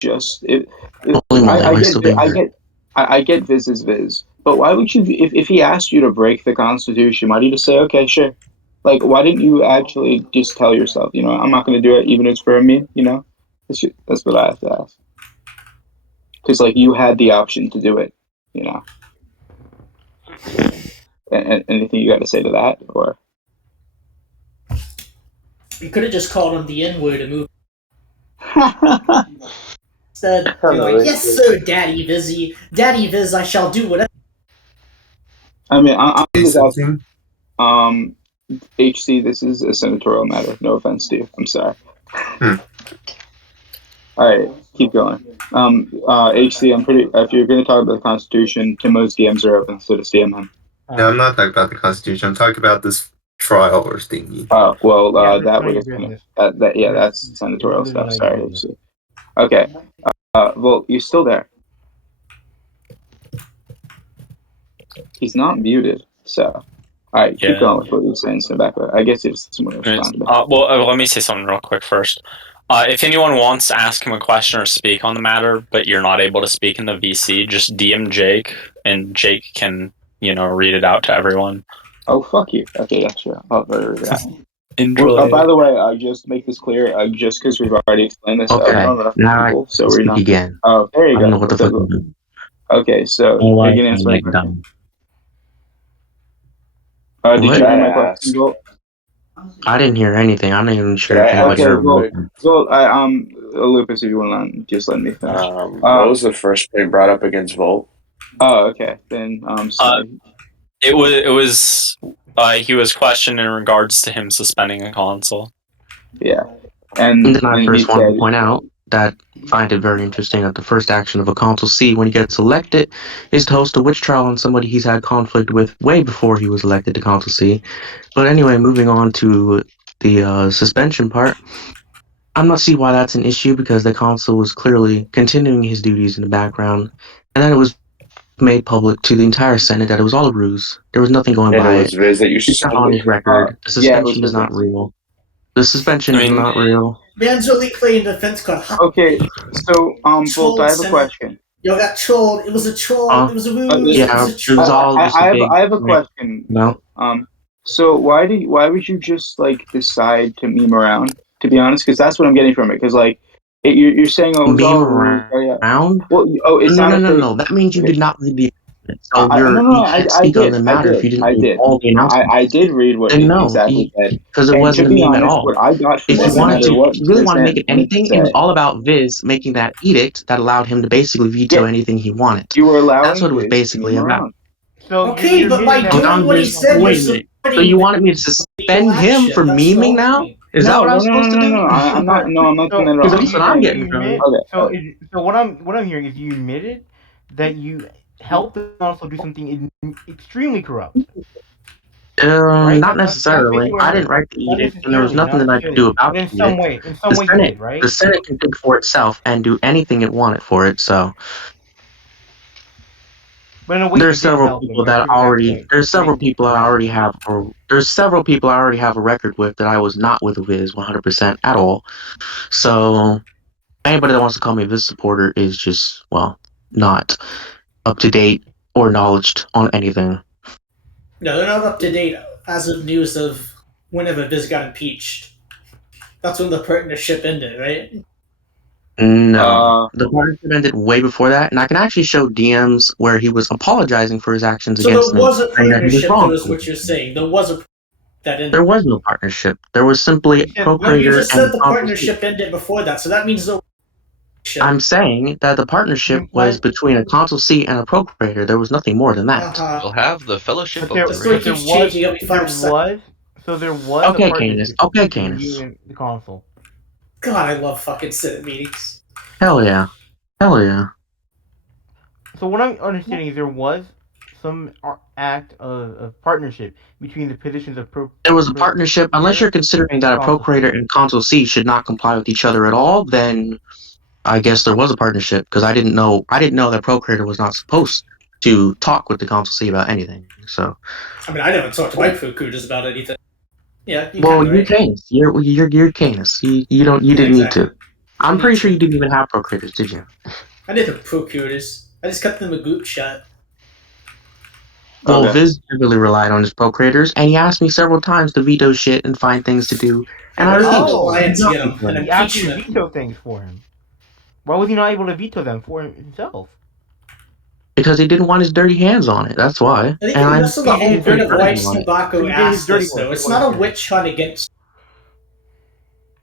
just Holy moly, am I I get still being I heard? get I get Viz is Viz, but why would you if he asked you to break the Constitution, why did you just say okay, sure? Like, why didn't you actually just tell yourself, I'm not going to do it, even if it's for me, That's what I have to ask. Because like you had the option to do it, you know. Anything you got to say to that, or You could have just called him the N word and moved. I Instead, don't you're know. like, yes, sir, Daddy Vizzy. Daddy Viz, I shall do whatever. mean, I'm Say just asking. something. HC, this is a senatorial matter. No offense to you. I'm sorry. Hmm. All right, keep going. HC, I'm pretty. If you're going to talk about the Constitution, Timo's DMs are open, so just DM him. No, I'm not talking about the Constitution. I'm talking about this trial or thingy. Oh well, Yeah, that none would of your business. that's senatorial Literally stuff. none of Sorry, your business. HC. Okay. Well, you're still there. He's not muted, so. All right, keep Yeah. going with what you're saying, Snowback. I guess it's someone to respond to that. Let me say something real quick first. If anyone wants to ask him a question or speak on the matter, but you're not able to speak in the VC, just DM Jake, and Jake can, read it out to everyone. Oh, fuck you. Okay, yeah, sure. I'll read it out. Enjoy. Well, by the way, just to make this clear, just because we've already explained this, we Okay, don't have enough now I people, so can we're speak not. again. Oh, there you I don't go. know what the Okay, fuck well, I'm doing. okay, so Oh, you I can answer my like question. dumb. Did you What? hear Can I my ask? question, Joel? I didn't hear anything. I'm not even sure Can I if anybody ask Okay, heard real well, quick? me. Lupus, if you want to just let me finish. What was the first point brought up against Volt? Oh, okay, then, sorry. It was he was questioned in regards to him suspending a console. Yeah, And then I he first wanted said, to point out that I find it very interesting that the first action of a Consul C when he gets elected is to host a witch trial on somebody he's had conflict with way before he was elected to Consul C. But anyway, moving on to the suspension part, I'm not seeing why that's an issue because the Consul was clearly continuing his duties in the background, and then it was made public to the entire Senate that it was all a ruse. There was nothing going And it by was it. Viz that you It's not on suspended? his record. The yeah, it was suspension is not Viz. real. The suspension I is mean- not real. Man's only playing defense card. Okay, so, Volt, I have a Senate. question. Yo, got trolled. It was a troll. It was a ruse. Yeah, it was a it troll. was all just a big. I have a question. No. So why would you just like decide to meme around? To be honest, because that's what I'm getting from it. Because like you're saying, oh, it was Meme all a ruse. around? Well, it sounded No. That means you okay. did not read the announcement. So No, you can't speak on the matter if you didn't read all the announcements. I did read what Then it no, exactly said. because it And wasn't to a be meme at honest, all. what I got from If it, you no wanted matter to, what if you really want to make Viz it anything, it was all about Viz making that edict that allowed him to basically veto Yeah. anything he wanted. You were allowing That's what it was Viz to basically meme about. around. So Okay, but by doing what he said, you're supporting. So you wanted me to suspend him for memeing now? Is that what I was supposed to do? No, I'm not. No, I'm not doing that at Because all. at least what I'm getting from it. So what I'm hearing is you admitted that you helped the council do something extremely corrupt. Right? Not necessarily. I didn't write the edict, and there was nothing that I could do about it. the edict. In some way you did, right? The Senate can think for itself and do anything it wanted for it. So But in a way, there's several people that already. There's several people I already have. Or there's several people I already have a record with that I was not with Viz 100% at all. So anybody that wants to call me a Viz supporter is just not up to date or knowledged on anything. No, they're not up to date as of news of whenever Viz got impeached. That's when the partnership ended, right? No, the partnership ended way before that, and I can actually show DMs where he was apologizing for his actions against them. So there was a partnership, is what you're saying. There was a that ended. There was no partnership. There was simply Procurator. You just said the partnership ended before that, so that means the. I'm saying that the partnership was between a Consul C and a Procurator. There was nothing more than that. We'll have the fellowship. There was. Okay, Canis. Okay, Canis. The console. God, I love fucking Senate meetings. Hell yeah. Hell yeah. So what I'm understanding is there was some act of partnership between the positions of There was a partnership, unless you're considering that a Procurator and Consul C should not comply with each other at all, then I guess there was a partnership, because I didn't know that Procurator was not supposed to talk with the Consul C about anything. So I mean, I never talked to my Procurators about anything. Yeah, you're Canis. You're Canis. You didn't need to. I'm pretty sure you didn't even have procurators, did you? I did the procurators. I just kept them a group chat. Well, Okay. Viz heavily relied on his procurators, and he asked me several times to veto shit and find things to do, Yeah, and I but he refused. was Oh, lying Did to not get him veto an them. he asked you to impeachment. veto things for him. Why was he not able to veto them for himself? Because he didn't want his dirty hands on it. That's why. I think And the I rest of So the you did whole his point dirty of work. why on it. So Snobacco you did his asked dirty this, work. though. It It's not wasn't a him. witch hunt against.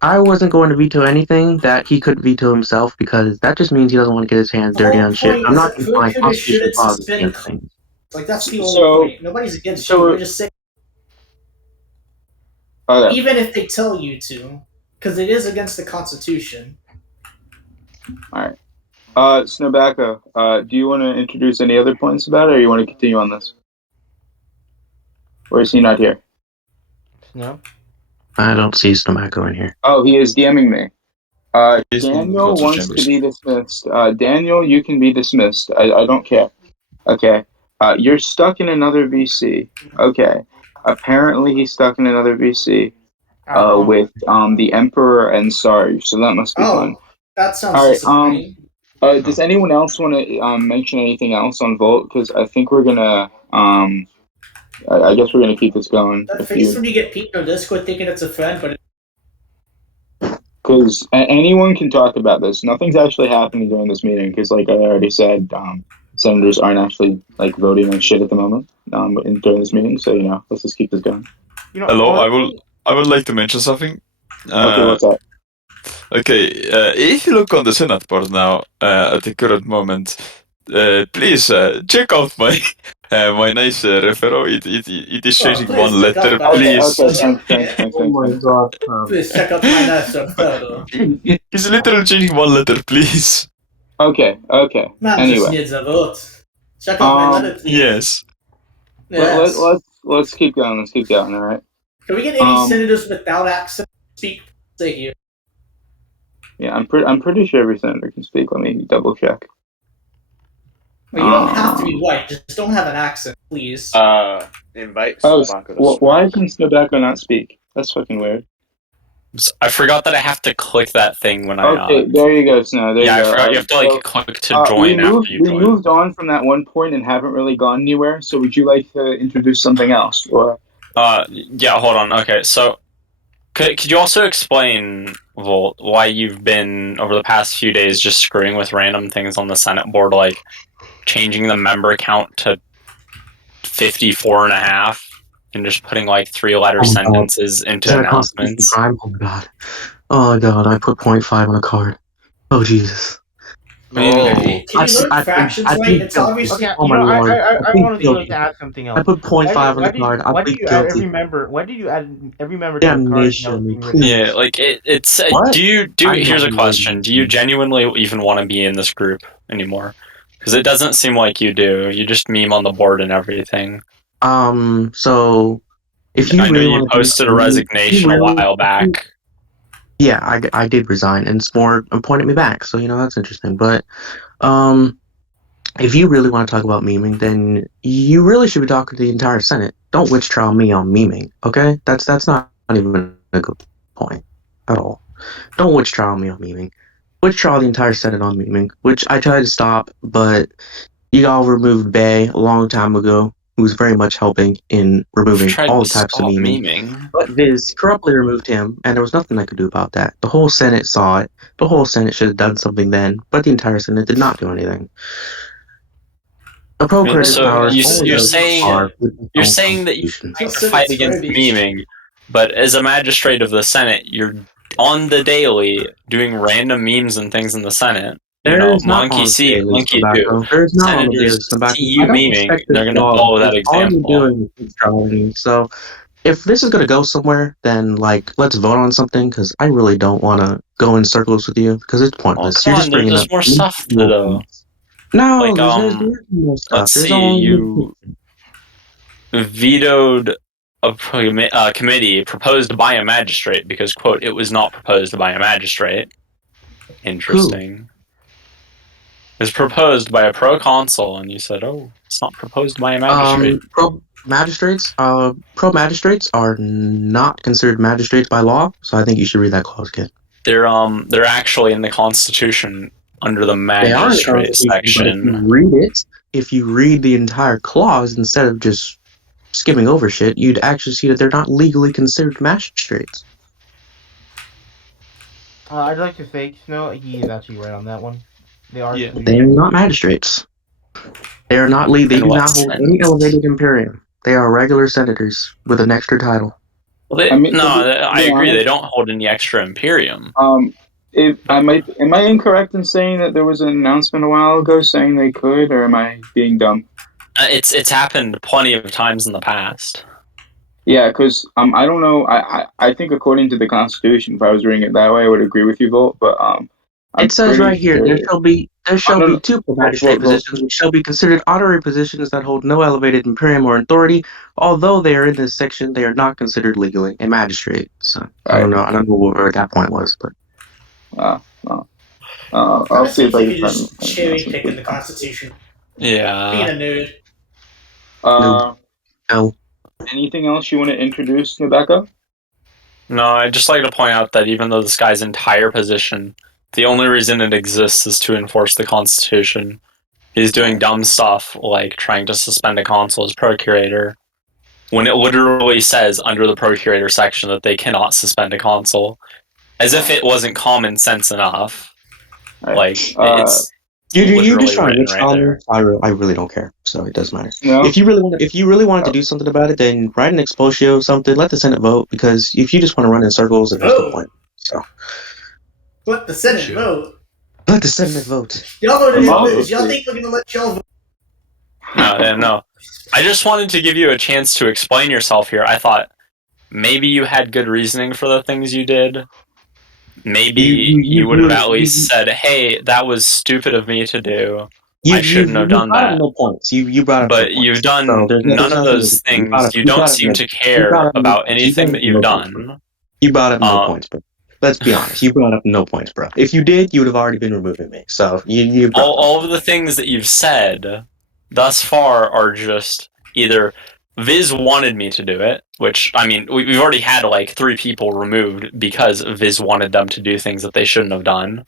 I wasn't going to veto anything that he could veto himself because that just means he doesn't want to get his hands The dirty whole on shit. point I'm is not that going to find procurators constitutional shouldn't clauses suspend. against things. Like, that's the only So point. Nobody's against you. so You're just saying, okay. even if they tell you to, because it is against the Constitution. All right. Snowbacco, do you want to introduce any other points about it, or you want to continue on this? Or is he not here? No. I don't see Stomako in here. Oh, he is DMing me. He's in Daniel lots of wants to chambers. be dismissed. Daniel, you can be dismissed. I don't care. Okay. You're stuck in another VC. Okay. Apparently, he's stuck in another VC with the Emperor and Sarge, so that must be fun. Oh, that sounds All right. disappointing. Does anyone else want to mention anything else on Volt? Because I think we're gonna I guess we're gonna keep this going. That If face you, when you get peeked on Discord thinking it's a friend, but because anyone can talk about this. Nothing's actually happening during this meeting because, like I already said, senators aren't actually like voting on shit at the moment during this meeting. So let's just keep this going. You know, Hello, honestly, I would like to mention something. Okay, what's up? Okay, if you look on the Senate board now, at the current moment, please check out my my nice referral. It is changing please one check letter, out my Okay, please. okay, thanks. Oh my god. please check out my nice photo. He's literally changing one letter, please. Okay. Man just Anyway, needs a vote. Check out my letter, please. Yes. Yes. let's keep going. Let's keep going. All right. Can we get any senators without accent to speak? Say here. Yeah, I'm pretty sure every senator can speak. Let me double check. Well, you don't have to be white. Just don't have an accent, please. Invite Oh, Snobacco to speak. why can Snowbacco not speak? That's fucking weird. I forgot that I have to click that thing when I. Okay, there you go, Snow. There Yeah, you I go. forgot you have to So, click to join after you we join. moved on from that one point and haven't really gone anywhere. So would you like to introduce something else? Or Yeah, hold on. Okay, so could you also explain, Volt, why you've been over the past few days just screwing with random things on the Senate board, like changing the member count to 54 and a half and just putting like 3-letter sentences Is into that a constitutional announcements? crime? Oh my god. Oh my god, I put 0.5 on a card. Oh Jesus. I mean, Can you learn fractions right? plead It's guilty. obviously. okay. Oh You my know, lord. I plead wanted guilty. to ask something I else. put 0.5 on the card. I Why did plead you add guilty. every member to a card that was Damnation, being written? please. yeah, like it's. What? Do you I Here's a don't question: know. do you genuinely even want to be in this group anymore? Because it doesn't seem like you do. You just meme on the board and everything. So if you I know really you want to posted a resignation a while back. yeah, I did resign, and S'more appointed me back, so that's interesting. But if you really want to talk about memeing, then you really should be talking to the entire Senate. Don't witch trial me on memeing, okay? That's not even a good point at all. Don't witch trial me on memeing. Witch trial the entire Senate on memeing, which I tried to stop, but you all removed Bay a long time ago, who was very much helping in removing Tried all to types of stop memeing. But Viz corruptly removed him, and there was nothing I could do about that. The whole Senate saw it. The whole Senate should have done something then, but the entire Senate did not do anything. The Procurator's So powers only you're go so saying far with the you're own saying that you constitution. like to fight against memeing, but as a magistrate of the Senate, you're on the daily doing random memes and things in the Senate. There is not Monkey on the see, daily monkey do. tobacco. There is not on the daily Senators tobacco. see you I don't memeing, respect and this they're going to law follow that because all you're example. doing is controlling. So if this is going to go somewhere, then let's vote on something because I really don't want to go in circles with you because it's pointless. Come You're on, just bringing there's up more stuff to do. No, Like, there's more stuff. let's There's see, only you vetoed a committee proposed by a magistrate because, quote, it was not proposed by a magistrate. Interesting. It was proposed by a proconsul, and you said, "Oh, it's not proposed by a magistrate." pro magistrates are not considered magistrates by law, so I think you should read that clause again. they're actually in the Constitution under the They are in the magistrate Constitution, but if you section. read it, if you read the entire clause instead of just skimming over shit, you'd actually see that they're not legally considered magistrates. I'd like to say, Snow, he is actually right on that one. They are Yeah. excluded. They are not magistrates. They are not legal. They In do what not hold any sense? elevated imperium. They are regular senators with an extra title. Well, I mean, I be agree. They honest, don't hold any extra imperium. if am I incorrect in saying that there was an announcement a while ago saying they could, or am I being dumb? It's happened plenty of times in the past. Yeah, because I don't know. I think according to the Constitution, if I was reading it that way, I would agree with you, Volt. But I'm It says pretty right here, sure. there shall No, be no, two Volt, magistrate Volt. positions which shall be considered honorary positions that hold no elevated imperium or authority. Although they are in this section, they are not considered legally a magistrate. So I Right. don't know where that point was, but Uh, uh, Kind I'll of see if seems I like can you're find just cherry picking the Constitution. Being Yeah. a nerd. no. Anything else you want to introduce, Rebecca? No, I'd just like to point out that even though this guy's entire position, the only reason it exists is to enforce the Constitution. He's doing dumb stuff like trying to suspend a consul as procurator, when it literally says under the procurator section that they cannot suspend a consul, as if it wasn't common sense enough. Right. Like it's You just literally trying to written witch right trial me. there. I really don't care, so it doesn't matter. No. If you really wanted to do something about it, then write an expulsion or something. Let the Senate vote, because if you just want to run in circles, then there's no Oh. point. So Let the Senate Sure. vote. let the Senate vote. Y'all voted Come on. to lose. Y'all think we're gonna let y'all vote? No. I just wanted to give you a chance to explain yourself here. I thought maybe you had good reasoning for the things you did. Maybe you would have at least said, "Hey, that was stupid of me to do. I shouldn't have done brought up that." no points. You brought up no But points. you've done So there's none of nothing those you brought things. up. You You don't brought up seem no. to You brought care up no about points. You anything brought that up you've no points, bro. done. You brought up no points, bro. Let's be honest. You brought up no points, bro. If you did, you would have already been removing me. So you brought up no All of the things that you've said thus far are just either Viz wanted me to do it, which, I mean, we've already had like 3 people removed because Viz wanted them to do things that they shouldn't have done.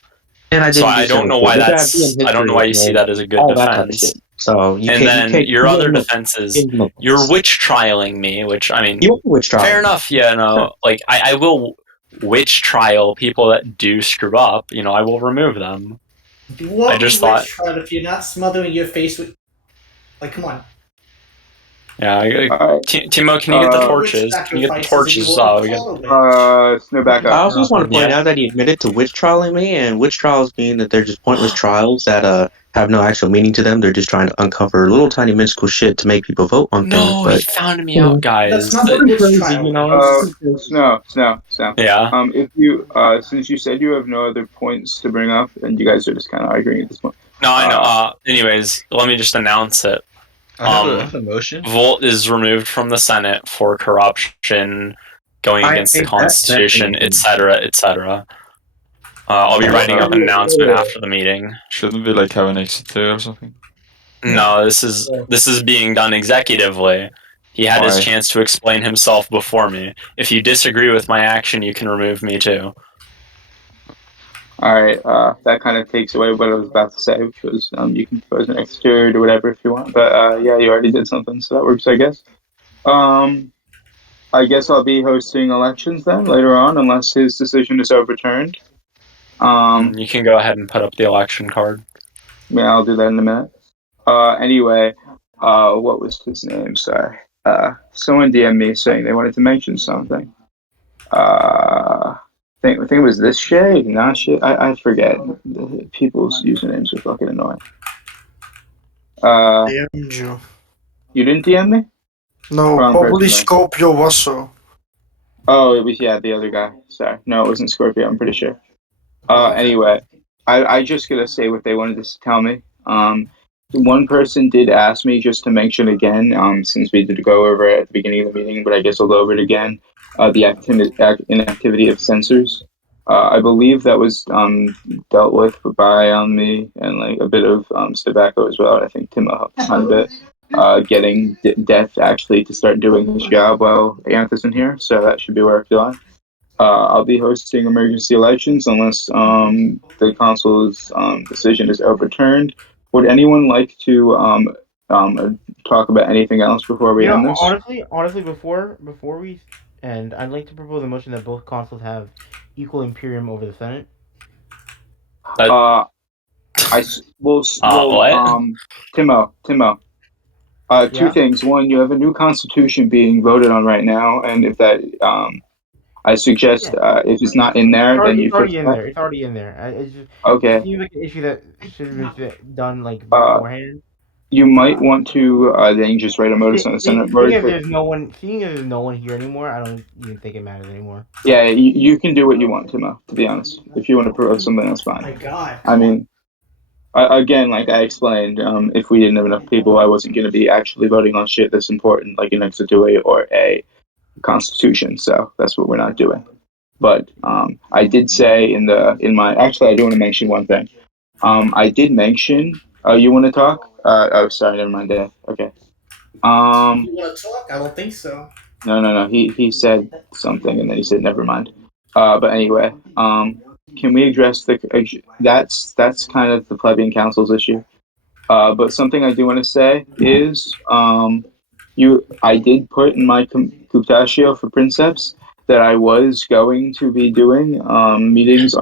And I So didn't do I don't certain know shit. why There gotta be in I don't know history, why you see that as a good all that type of shit. defense. So you And can't. then your you other have no- defense is you have no you're points. witch trialing me, which, I mean, You are witch trial. fair enough, yeah, no. Sure. Like, I will witch trial people that do screw up, I will remove them. You won't I just be witch thought- tried if you're not smothering your face with. Like, come on. Yeah, All right. Timo, can you get the torches? Witch Can you get the sacrifices and you torches? won't We be got called a witch. Rebecca. I also just want to point Yeah. out that he admitted to witch trialing me, and witch trials mean that they're just pointless trials that have no actual meaning to them. They're just trying to uncover little tiny mystical shit to make people vote on things. No, But he found me you know, out, guys. That's not it's what witch crazy, trial you know. means. Snow. Yeah. If you since you said you have no other points to bring up, and you guys are just kind of arguing at this point. No, I know. Anyways, let me just announce it. I have a motion. Volt is removed from the Senate for corruption, going against the Constitution, etc., etc. I'll be writing up an announcement after the meeting. Shouldn't we like have an exit there or something? No, this is being done executively. He had his Why? chance to explain himself before me. If you disagree with my action, you can remove me too. All right, that kind of takes away what I was about to say, which was you can propose an exterior or whatever if you want. But yeah, you already did something, so that works, I guess. I guess I'll be hosting elections then later on, unless his decision is overturned. You can go ahead and put up the election card. Yeah, I'll do that in a minute. Anyway, what was his name? Sorry. Someone DM'd me saying they wanted to mention something. I think it was this Shay, not Shay. I forget. People's usernames are fucking annoying. DM'd you. You didn't DM me? No, Wrong probably person, Scorpio Wasso. Oh, it was the other guy. Sorry, no, it wasn't Scorpio. I'm pretty sure. Okay. Anyway, I just gotta say what they wanted to tell me. One person did ask me just to mention again, since we did go over it at the beginning of the meeting, but I guess I'll go over it again. The inactivity of censors. I believe that was dealt with by me and like a bit of tobacco as well. I think Timo helped a bit. Getting Death actually to start doing his job while Anth isn't here, so that should be worked on. I'll be hosting emergency elections unless the council's decision is overturned. Would anyone like to talk about anything else before we You know, end this? honestly, before we end, I'd like to propose a motion that both consuls have equal imperium over the Senate. Uh, What? Timo. Two Yeah, things. One, you have a new constitution being voted on right now, and if that, I suggest, yeah. if it's not in there, then you It's fix already in that. there. It's already in there. It Okay. seems like an issue that should have been done like Uh, beforehand. you might want to then just write a notice on the Senate board. Seeing as there's no one here anymore, I don't even think it matters anymore. Yeah, you can do what you want, Timo. To be honest, if you want to propose something, that's My fine. God, I come on. mean, again, like I explained, if we didn't have enough people, I wasn't going to be actually voting on shit that's important, like an exit to a or a constitution. So that's what we're not doing. But I did say in my actually, I do want to mention one thing. I did mention. You want to talk? Oh, sorry, never mind, Dave. Okay. You want to talk? I don't think so. No. He said something and then he said never mind. But anyway, can we address the that's kind of the plebeian council's issue. But something I do want to say is I did put in my Cuptatio for Princeps that I was going to be doing meetings